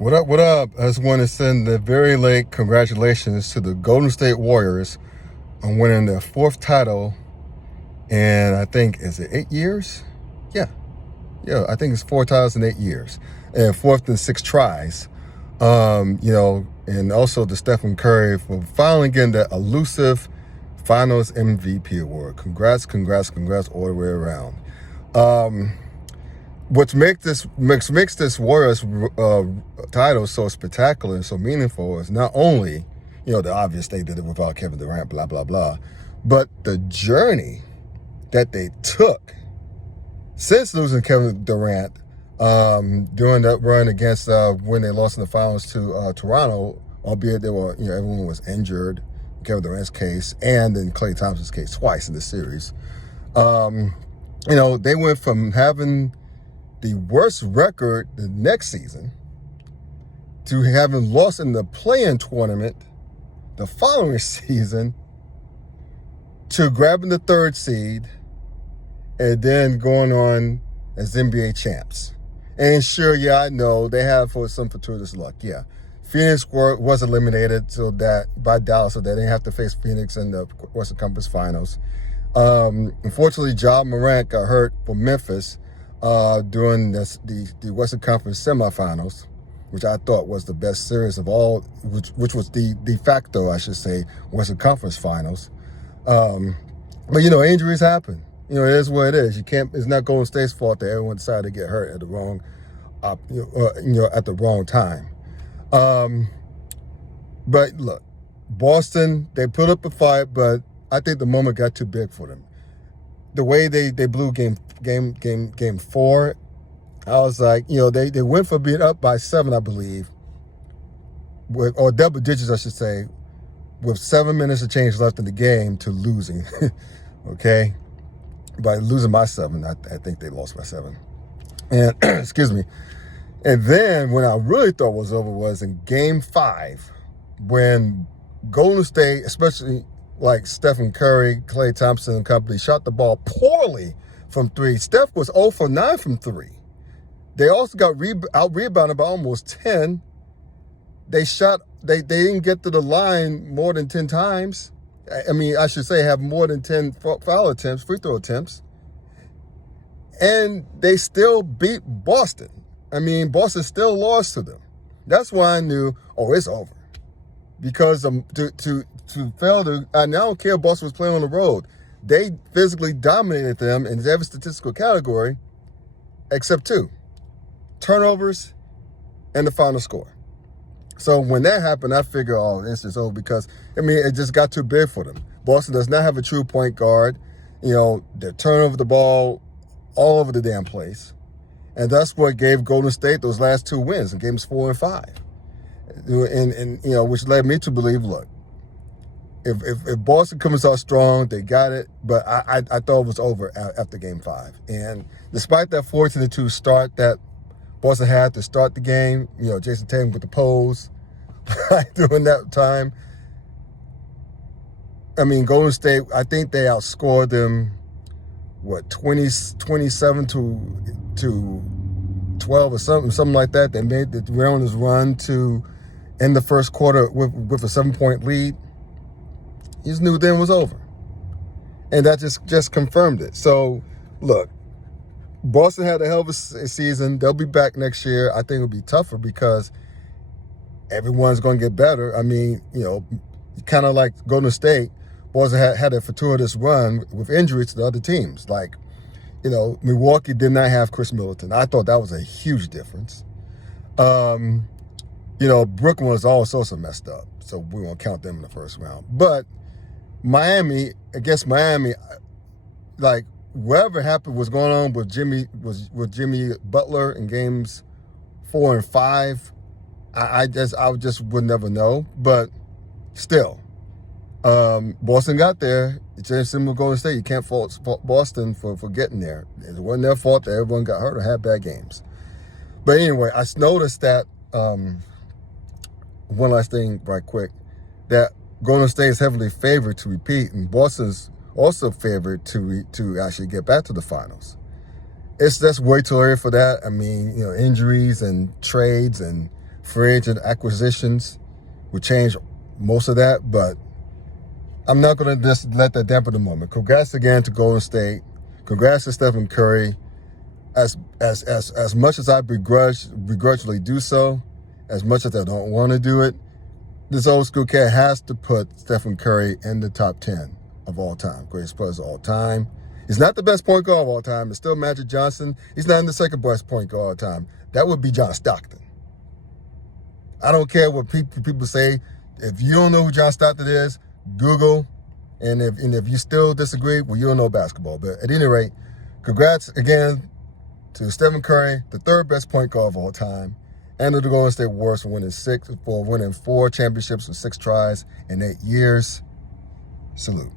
What up? What up? I just want to send the very late congratulations to the Golden State Warriors on winning their fourth title in, I think, is it 8 years? Yeah. Yeah, I think it's 4 titles in 8 years. And fourth in 6 tries. And also to Stephen Curry for finally getting that elusive Finals MVP award. Congrats all the way around. What makes this Warriors title so spectacular and so meaningful is not only, the obvious they did it without Kevin Durant, blah, blah, blah, but the journey that they took since losing Kevin Durant during that run against when they lost in the finals to Toronto, albeit they were, everyone was injured, in Kevin Durant's case, and in Klay Thompson's case twice in the series. They went from having the worst record the next season to having lost in the play-in tournament the following season to grabbing the 3rd seed and then going on as NBA champs. And sure, I know they have for some fortuitous luck. Yeah, Phoenix was eliminated by Dallas, so they didn't have to face Phoenix in the Western Conference Finals. Unfortunately, Ja Morant got hurt for Memphis during the Western Conference semifinals, which I thought was the best series of all, which was the de facto, I should say, Western Conference Finals. But injuries happen. It is what it is. It's not Golden State's fault that everyone decided to get hurt at the wrong, at the wrong time. But look, Boston, they put up a fight, but I think the moment got too big for them. The way they blew game 4, I was like, they went for being up by 7, I believe, or double digits, I should say, with 7 minutes of change left in the game to losing. Okay, by losing by 7, I think they lost by 7. And excuse me. And then when I really thought was over was in game 5, when Golden State, especially like Stephen Curry, Klay Thompson and company, shot the ball poorly from 3. Steph was 0 for 9 from 3. They also got out-rebounded by almost 10. They didn't get to the line more than 10 times. I should say have more than 10 free throw attempts. And they still beat Boston. Boston still lost to them. That's why I knew, it's over. Because to fail to, I don't care if Boston was playing on the road. They physically dominated them in every statistical category except 2. Turnovers and the final score. So when that happened, I figured, it's just over because, it just got too big for them. Boston does not have a true point guard. They turn over the ball all over the damn place. And that's what gave Golden State those last 2 wins in games 4 and 5. And which led me to believe, look, if Boston comes out strong, they got it. But I thought it was over after game 5. And despite that 14-2 start that Boston had to start the game, Jason Tatum with the pose during that time. Golden State, I think they outscored them, 27 to 12 or something like that. They made the Rounders run to end the first quarter with a 7-point lead. You just knew then it was over. And that just confirmed it. So, look, Boston had a hell of a season. They'll be back next year. I think it'll be tougher because everyone's going to get better. Kind of like Golden State, Boston had a fortuitous run with injuries to the other teams. Like, Milwaukee did not have Chris Middleton. I thought that was a huge difference. Brooklyn was also messed up, so we won't count them in the first round. But Miami, like, whatever happened was going on with Jimmy Butler in games 4 and 5. I just would never know. But still, Boston got there. It's just similar to Golden State. You can't fault Boston for getting there. It wasn't their fault that everyone got hurt or had bad games. But anyway, I noticed that one last thing right quick, that Golden State is heavily favored to repeat, and Boston's also favored to actually get back to the finals. That's way too early for that. Injuries and trades and free agent acquisitions will change most of that, but I'm not going to just let that dampen the moment. Congrats again to Golden State. Congrats to Stephen Curry. As much as I begrudgingly do so, as much as I don't want to do it, this old school cat has to put Stephen Curry in the top 10 of all time, greatest players of all time. He's not the best point guard of all time. It's still Magic Johnson. He's not in the second best point guard of all time. That would be John Stockton. I don't care what people say. If you don't know who John Stockton is, Google. And if you still disagree, well, you don't know basketball. But at any rate, congrats again to Stephen Curry, the third best point guard of all time, and to the Golden State Warriors for winning 4 championships in 6 tries in 8 years. Salute.